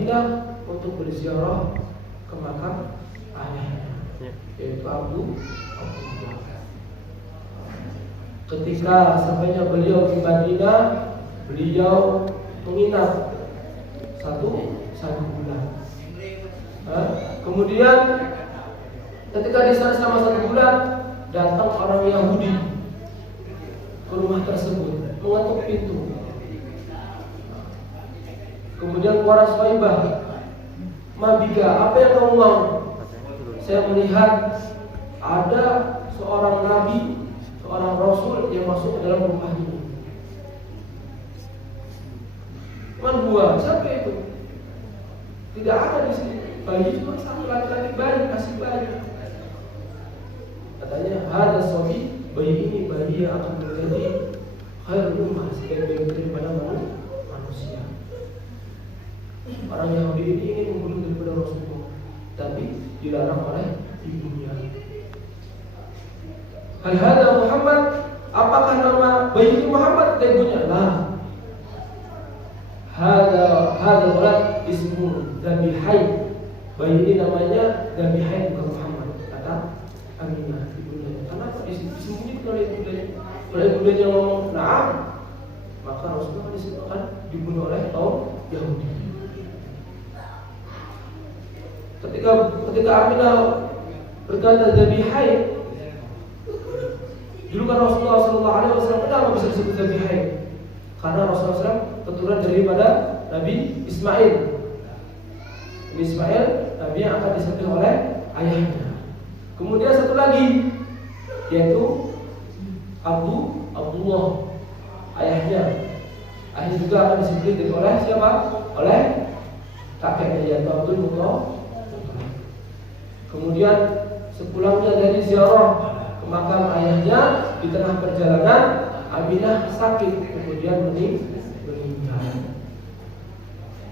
Madinah untuk berziarah ke makam ayahnya, yaitu Abdullah. Ketika sampainya beliau di Madinah, beliau menginap satu bulan. Kemudian ketika di sana selama 1 bulan, datang orang Yahudi ke rumah tersebut, mengetuk pintu. Kemudian keluar Suhaibah, "Mabiga, apa yang kamu mau?" "Saya melihat ada seorang nabi, seorang rasul yang masuk ke dalam rumah ini." "Man huwa?" "Siapa itu?" "Tidak ada di sini. Bayi cuma satu laki-laki, bayi, kasih bayi." Katanya, "Hada sobi, bayi ini bayi yang akan menjadi khairul ummah, sebaik-baik daripada manusia." Orang Yahudi ini ingin membunuh daripada Rasulullah, tapi dilarang oleh ibunya. "Hal hada Muhammad?" "Apakah nama bayi ini Muhammad?" Kata ibunya. "Lah, hada walad ismu Dabihai." Bayi ini namanya Dabihai, bukan Muhammad, kata Aminah ibunya. Kenapa disembunyikan oleh ibundanya ngomong "Na'am"? Maka Rasulullah disebutkan dibunuh oleh kaum Yahudi. Ketika Aminah berkata Dabihai, dulu kan Rasulullah SAW kenapa bisa disebut Dabihai? Karena Rasulullah SAW keturunan daripada Nabi Ismail. Nabi Ismail, Nabi yang akan disebut oleh ayahnya. Kemudian satu lagi, yaitu Abdullah, ayahnya. Ayahnya juga akan disebut oleh siapa? Oleh kakeknya, yaitu Abdul Muttalib. Kemudian sepulangnya dari ziarah ke makam ayahnya, di tengah perjalanan Aminah sakit, kemudian meninggal.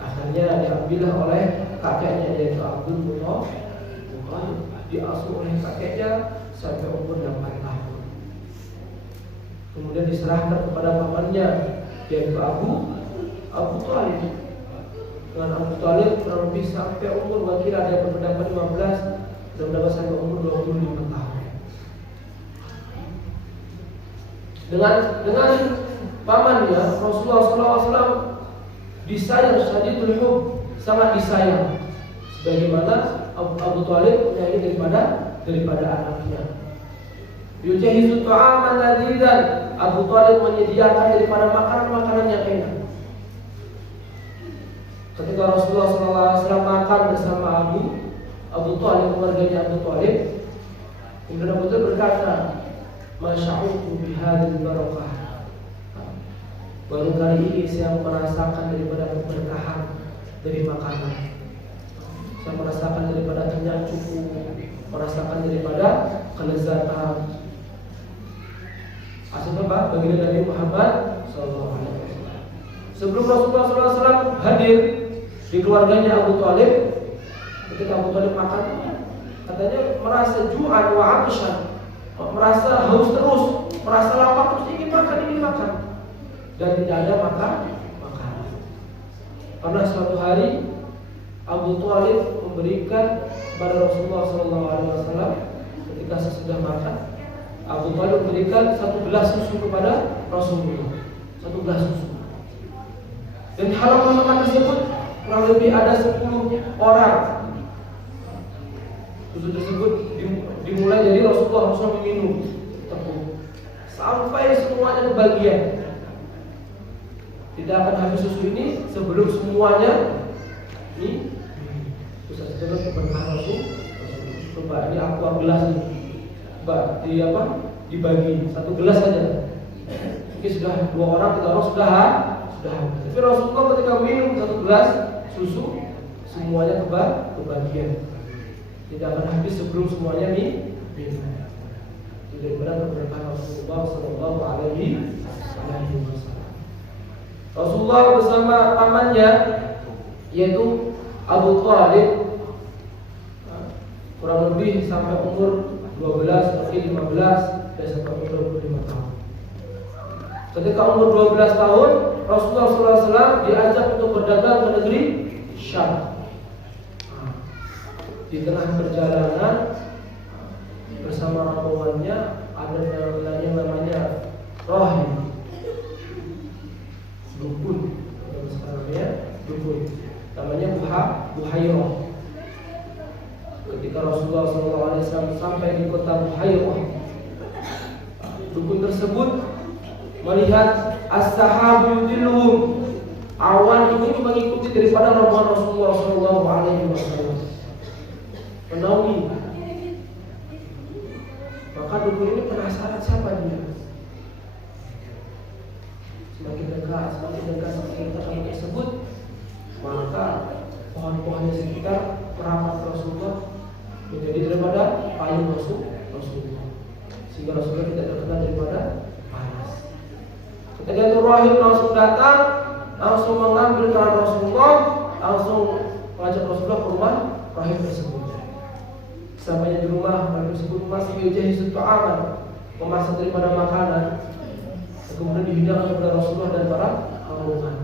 Akhirnya diambillah oleh kakeknya, yaitu Abdul Muttalib, diasuh oleh kakeknya sampai umur 8 tahun. Kemudian diserahkan kepada pamannya, yaitu Abu Thalib. Dengan Abu Thalib kurang lebih sampai umur, wakil ada yang berpendapat 15, dan berapa sampai umur 25 tahun. Dengan pamannya Rasulullah SAW disayang, syadidul hub, sangat disayang. Sebagaimana Abu Thalib menyayangi daripada anaknya. Yujahizu ta'aman ladzidan, Abu Thalib menyediakan daripada makanan-makanan yang enak. Ketika Rasulullah SAW makan bersama Abu Thalib, keluarganya Abu Thalib, kemudian Abu Thalib berkata, "Masya'utu bihadil barakah." Baru kali ini saya merasakan daripada keberkahan dari makanan. Saya merasakan daripada kenyang cukup, merasakan daripada kelezatan. Asal apa? Baginda Nabi Muhammad SAW. Sebelum Rasulullah SAW hadir di keluarganya Abu Thalib, ketika Abu Thalib makan, katanya merasa ju'an wa 'atshan, merasa haus terus, merasa lapar terus, ingin makan, dan tidak ada makanan. Karena suatu hari Abu Thalib memberikan kepada Rasulullah SAW ketika sesudah makan, Abu Thalib memberikan 1 gelas susu kepada Rasulullah, 1 gelas susu. Dan di halaman makan tersebut kurang lebih ada 10 orang. Susu tersebut dimulai dari Rasulullah SAW minum tepung sampai semuanya kebagian. Tidak akan habis susu ini sebelum semuanya ini bisa saja keberkahan Rasul. Coba ini aqua gelas ini, coba dibagi 1 gelas saja. Mungkin sudah 2 orang, 3 orang sudah. Tapi Rasulullah ketika minum 1 gelas susu, semuanya kebagian. Tidak akan habis sebelum semuanya minum. Tidak benar keberkahan Rasulullah Sallallahu Alaihi Wasallam. Rasulullah bersama pamannya, yaitu Abu Thalib, kurang lebih sampai umur 12, mungkin 15, dan sampai umur 25 tahun. Ketika umur 12 tahun, Rasulullah SAW diajak untuk berdagang ke negeri Syam. di tengah perjalanan bersama rombongannya ada namanya rahib, dukun, dukun, namanya Buhairah. Ketika Rasulullah SAW sampai di kota Buhairah, dukun tersebut melihat as-sahabu yudilluhum, awan ini mengikuti daripada rombongan Rasulullah SAW, menaungi. Maka dukun ini penasaran siapa dia. Semakin dekat awan tersebut, maka pohon-pohon di sekitar merapat Rasulullah menjadi daripada payung Rasulullah, sehingga Rasulullah tidak terkena daripada panas. Ketika itu rahib langsung datang, langsung mengambil tangan Rasulullah, langsung mengajak Rasulullah ke rumah rahib tersebut. Sampainya di rumah rahib tersebut masih yujahizu ta'aman, memasak daripada makanan, kemudian dihidangkan kepada Rasulullah dan para rombongan.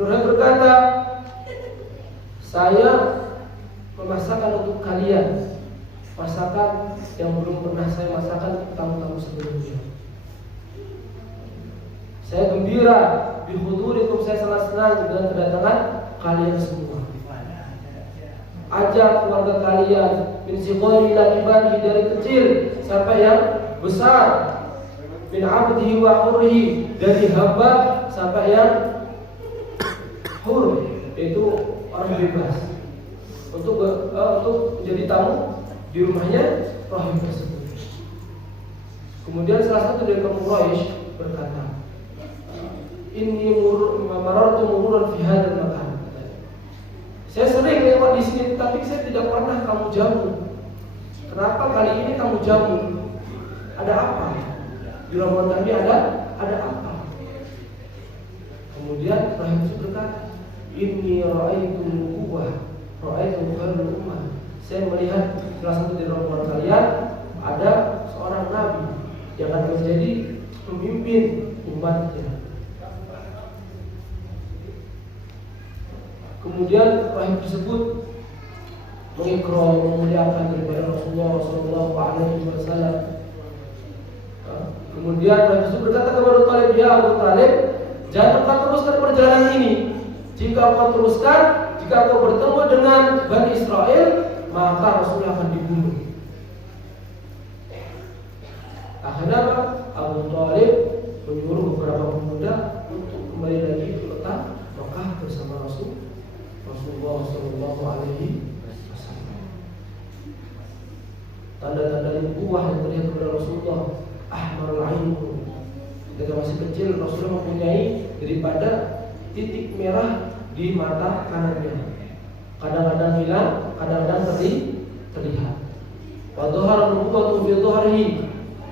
Rahib berkata, saya memasakkan untuk kalian masakan yang belum pernah saya masakan tamu-tamu sebelumnya. Saya gembira bihudurikum, saya sangat senang dengan kedatangan kalian semua. Ajak keluarga kalian min sighari ila kibari, dari kecil sampai yang besar, min abdihi wa hurrihi, dari hamba sampai yang hur, yaitu orang bebas, untuk menjadi tamu di rumahnya rahib tersebut. Kemudian salah satu dari kaum Quraisy berkata, inni marartu mururan fi hadzal makan. Saya sering lewat di sini, tapi saya tidak pernah kamu jamu. Kenapa kali ini kamu jamu? Ada apa? Di rombongan kami ada apa? Kemudian rahib tersebut berkata, inni ra'aitu nubuwah, ra'aitu khairul ummah. Saya melihat salah satu dari rombongan kalian ada seorang nabi yang akan menjadi pemimpin umatnya. Kemudian rahib tersebut mengikrar, memuliakan daripada Rasulullah SAW. Kemudian rahib tersebut berkata kepada Abu Thalib, ya Abu Thalib, jangan kau teruskan perjalanan ini. Jika kau teruskan, jika kau bertemu dengan Bani Israel, maka Rasulullah akan dibunuh. Akhirnya Abu Thalib menyuruh beberapa pemuda untuk kembali lagi ke kota Mekah bersama Rasulullah SAW. Tanda-tanda nubuwah yang terlihat kepada Rasulullah, ahmarul ain. Ketika masih kecil, Rasulullah mempunyai daripada titik merah di mata kanannya. Kadang-kadang hilang, kadang-kadang terlihat. Wa dhahara nubuwwatu fi dhahrihi.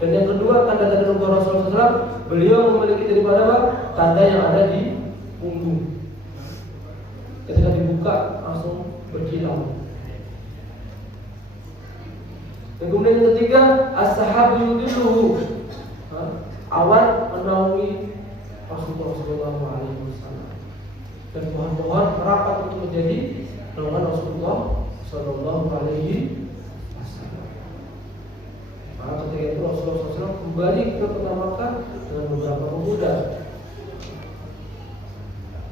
Dan yang kedua, tanda-tanda nubuwah Rasulullah SAW, beliau memiliki daripada apa? Tanda yang ada di punggung. Ketika dibuka langsung berkilau. Dan kemudian yang ketiga, as-sahabu yudilluhu, awan menaungi Rasulullah SAW. Dan pohon-pohon merapat untuk menjadi naungan Rasulullah SAW. Maka ketika itu Rasulullah SAW kembali ke kota Makkah dengan beberapa pemuda.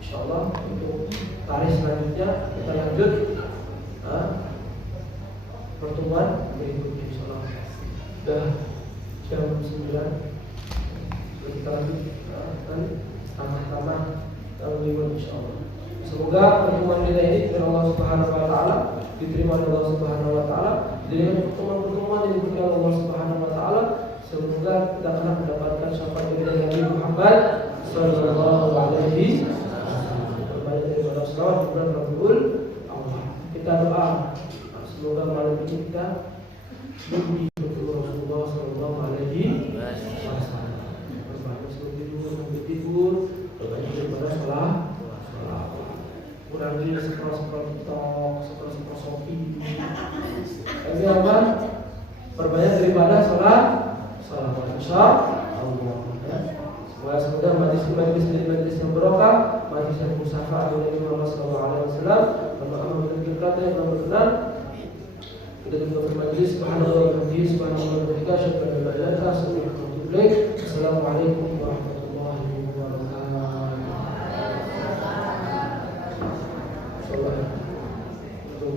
InsyaAllah untuk tarikh selanjutnya kita lanjut pertemuan berikutnya. InsyaAllah sudah jam 9. Kita lanjut tamah-tamah tahun InsyaAllah. Semoga pertemuan kita ini dari Allah Subhanahu Wa Taala diterima oleh Allah Subhanahu Wa Taala. Jadi pertemuan yang diberikan Allah Subhanahu Wa Taala, semoga kita akan mendapatkan syafaat dari Nabi Muhammad Sallallahu Alaihi Wasallam. Berbanyak daripada salawat dan Rabbul Allah. Kita doa semoga malam ini kita mimpi bertemu Rasulullah Sallallahu Alaihi Wasallam. Berbanyak sebelum tidur, berbanyak daripada salat. Kurangi scroll TikTok, scroll Shopee. Tapi apa? Perbanyak daripada salat. Semoga majlis yang berkah, majlis yang musyafaat oleh Nabi Muhammad SAW, bermakna kata yang berkenan. Kita tutup majelis. Subhanallah wa bihamdihi, subhanallah wa bihamdihi, asyhadu an la ilaha illa anta, astaghfiruka wa atubu ilaik. Assalamualaikum warahmatullahi wabarakatuh. Untuk